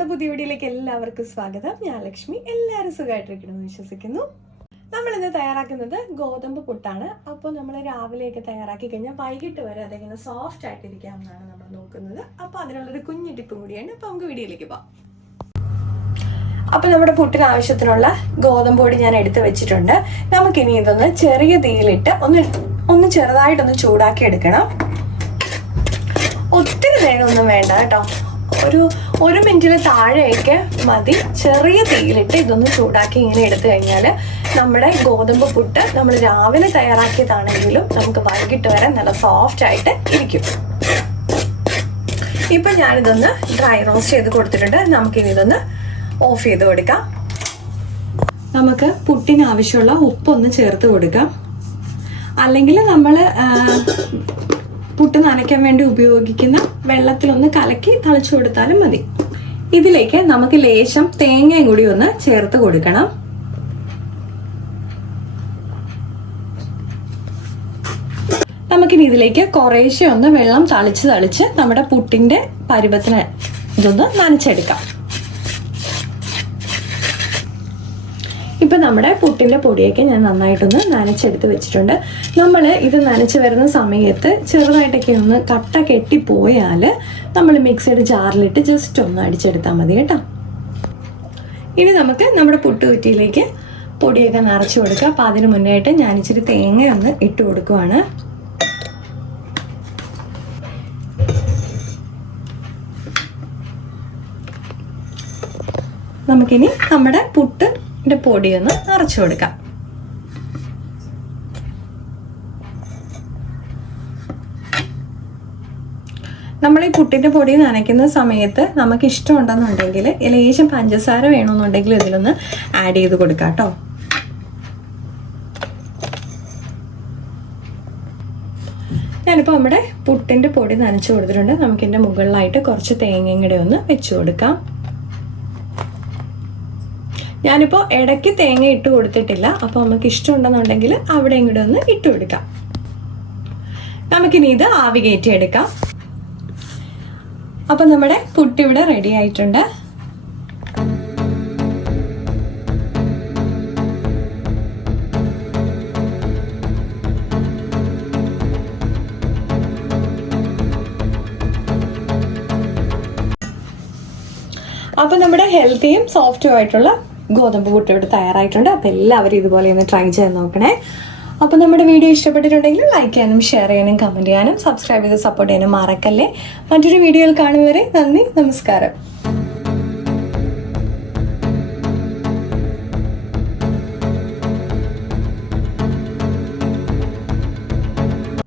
നമ്മുടെ പുതിയ വീഡിയോയിലേക്ക് എല്ലാവർക്കും സ്വാഗതം. ഞാൻ ലക്ഷ്മി. എല്ലാവരും സുഖമായിട്ടിരിക്കണമെന്ന് വിശ്വസിക്കുന്നു. നമ്മൾ ഇന്ന് തയ്യാറാക്കുന്നത് ഗോതമ്പ് പുട്ടാണ്. അപ്പോൾ നമ്മൾ രാവിലെയൊക്കെ തയ്യാറാക്കി കഴിഞ്ഞാൽ വൈകിട്ട് വരെ അതിങ്ങനെ സോഫ്റ്റ് ആയിട്ടിരിക്കാമെന്നാണ് നമ്മൾ നോക്കുന്നത്. അപ്പോൾ അതിനുള്ളൊരു കുഞ്ഞു ടിപ്പ് കൂടിയാണ്. അപ്പോൾ നമുക്ക് വീഡിയോയിലേക്ക് പോകാം. അപ്പോൾ നമ്മുടെ പുട്ടിന് ആവശ്യത്തിനുള്ള ഗോതമ്പ് പൊടി ഞാൻ എടുത്ത് വെച്ചിട്ടുണ്ട്. നമുക്കിനി ഇതൊന്ന് ചെറിയ തീയിലിട്ട് ഒന്ന് ചെറുതായിട്ടൊന്ന് ചൂടാക്കി എടുക്കണം. ഒത്തിരി നേരമൊന്നും വേണ്ട കേട്ടോ, ഒരു മിനിറ്റിന് താഴെയൊക്കെ മതി. ചെറിയ തീയിലിട്ട് ഇതൊന്ന് ചൂടാക്കി ഇങ്ങനെ എടുത്തു കഴിഞ്ഞാൽ നമ്മുടെ ഗോതമ്പ് പുട്ട് നമ്മൾ രാവിലെ തയ്യാറാക്കിയതാണെങ്കിലും നമുക്ക് വൈകിട്ട് വരെ നല്ല സോഫ്റ്റ് ആയിട്ട് ഇരിക്കും. ഇപ്പം ഞാനിതൊന്ന് ഡ്രൈ റോസ്റ്റ് ചെയ്ത് കൊടുത്തിട്ടുണ്ട്. നമുക്കിനി ഇതൊന്ന് ഓഫ് ചെയ്ത് കൊടുക്കാം. നമുക്ക് പുട്ടിന് ആവശ്യമുള്ള ഉപ്പൊന്ന് ചേർത്ത് കൊടുക്കാം. അല്ലെങ്കിൽ നമ്മൾ പുട്ട് നനയ്ക്കാൻ വേണ്ടി ഉപയോഗിക്കുന്ന വെള്ളത്തിലൊന്ന് കലക്കി തളിച്ചു കൊടുത്താലും മതി. ഇതിലേക്ക് നമുക്ക് ലേശം തേങ്ങയും കൂടി ഒന്ന് ചേർത്ത് കൊടുക്കണം. നമുക്കിനി ഇതിലേക്ക് കുറേശ്ശെ ഒന്ന് വെള്ളം തളിച്ച് നമ്മുടെ പുട്ടിന്റെ പരുവത്തിന് ഇതൊന്ന് നനച്ചെടുക്കാം. ഇപ്പൊ നമ്മുടെ പുട്ടിന്റെ പൊടിയൊക്കെ ഞാൻ നന്നായിട്ടൊന്ന് നനച്ചെടുത്ത് വെച്ചിട്ടുണ്ട്. നമ്മൾ ഇത് നനച്ച് വരുന്ന സമയത്ത് ചെറുതായിട്ടൊക്കെ ഒന്ന് കട്ട കെട്ടിപ്പോയാൽ നമ്മൾ മിക്സിയുടെ ജാറിലിട്ട് ജസ്റ്റ് ഒന്ന് അടിച്ചെടുത്താൽ മതി കേട്ടോ. ഇനി നമുക്ക് നമ്മുടെ പുട്ടുകുറ്റിയിലേക്ക് പൊടിയൊക്കെ നിറച്ച് കൊടുക്കുക. അപ്പം അതിന് മുന്നായിട്ട് ഞാൻ ഇച്ചിരി തേങ്ങ ഒന്ന് ഇട്ട് കൊടുക്കുവാണ്. നമുക്കിനി നമ്മുടെ പുട്ടിന്റെ പൊടിയൊന്ന് നിറച്ചു കൊടുക്കാം. നമ്മൾ ഈ പുട്ടിന്റെ പൊടി നനയ്ക്കുന്ന സമയത്ത് നമുക്ക് ഇഷ്ടമുണ്ടെന്നുണ്ടെങ്കിൽ ലേശം പഞ്ചസാര വേണമെന്നുണ്ടെങ്കിൽ ഇതിലൊന്ന് ആഡ് ചെയ്ത് കൊടുക്കാം കേട്ടോ. ഞാനിപ്പോൾ നമ്മുടെ പുട്ടിന്റെ പൊടി നനച്ചു കൊടുത്തിട്ടുണ്ട്. നമുക്കിതിന്റെ മുകളിലായിട്ട് കുറച്ച് തേങ്ങയും കൂടെ ഒന്ന് വെച്ചു കൊടുക്കാം. ഞാനിപ്പോൾ ഇടയ്ക്ക് തേങ്ങ ഇട്ട് കൊടുത്തിട്ടില്ല. അപ്പോൾ നമുക്ക് ഇഷ്ടമുണ്ടെന്നുണ്ടെങ്കിൽ അവിടെയും കൂടെ ഒന്ന് ഇട്ട് കൊടുക്കാം. നമുക്കിനി ഇത് ആവി കയറ്റി എടുക്കാം. അപ്പം നമ്മുടെ പുട്ട് ഇവിടെ റെഡി ആയിട്ടുണ്ട്. അപ്പം നമ്മുടെ ഹെൽത്തിയും സോഫ്റ്റും ആയിട്ടുള്ള ഗോതമ്പ് പുട്ട് ഇവിടെ തയ്യാറായിട്ടുണ്ട്. അപ്പോൾ എല്ലാവരും ഇതുപോലെ ഒന്ന് ട്രൈ ചെയ്ത് നോക്കണേ. അപ്പോൾ നമ്മുടെ വീഡിയോ ഇഷ്ടപ്പെട്ടിട്ടുണ്ടെങ്കിൽ ലൈക്ക് ചെയ്യാനും ഷെയർ ചെയ്യാനും കമൻറ്റ് ചെയ്യാനും സബ്സ്ക്രൈബ് ചെയ്ത് സപ്പോർട്ട് ചെയ്യാനും മറക്കല്ലേ. മറ്റൊരു വീഡിയോയിൽ കാണുന്നവരെ നന്ദി, നമസ്കാരം.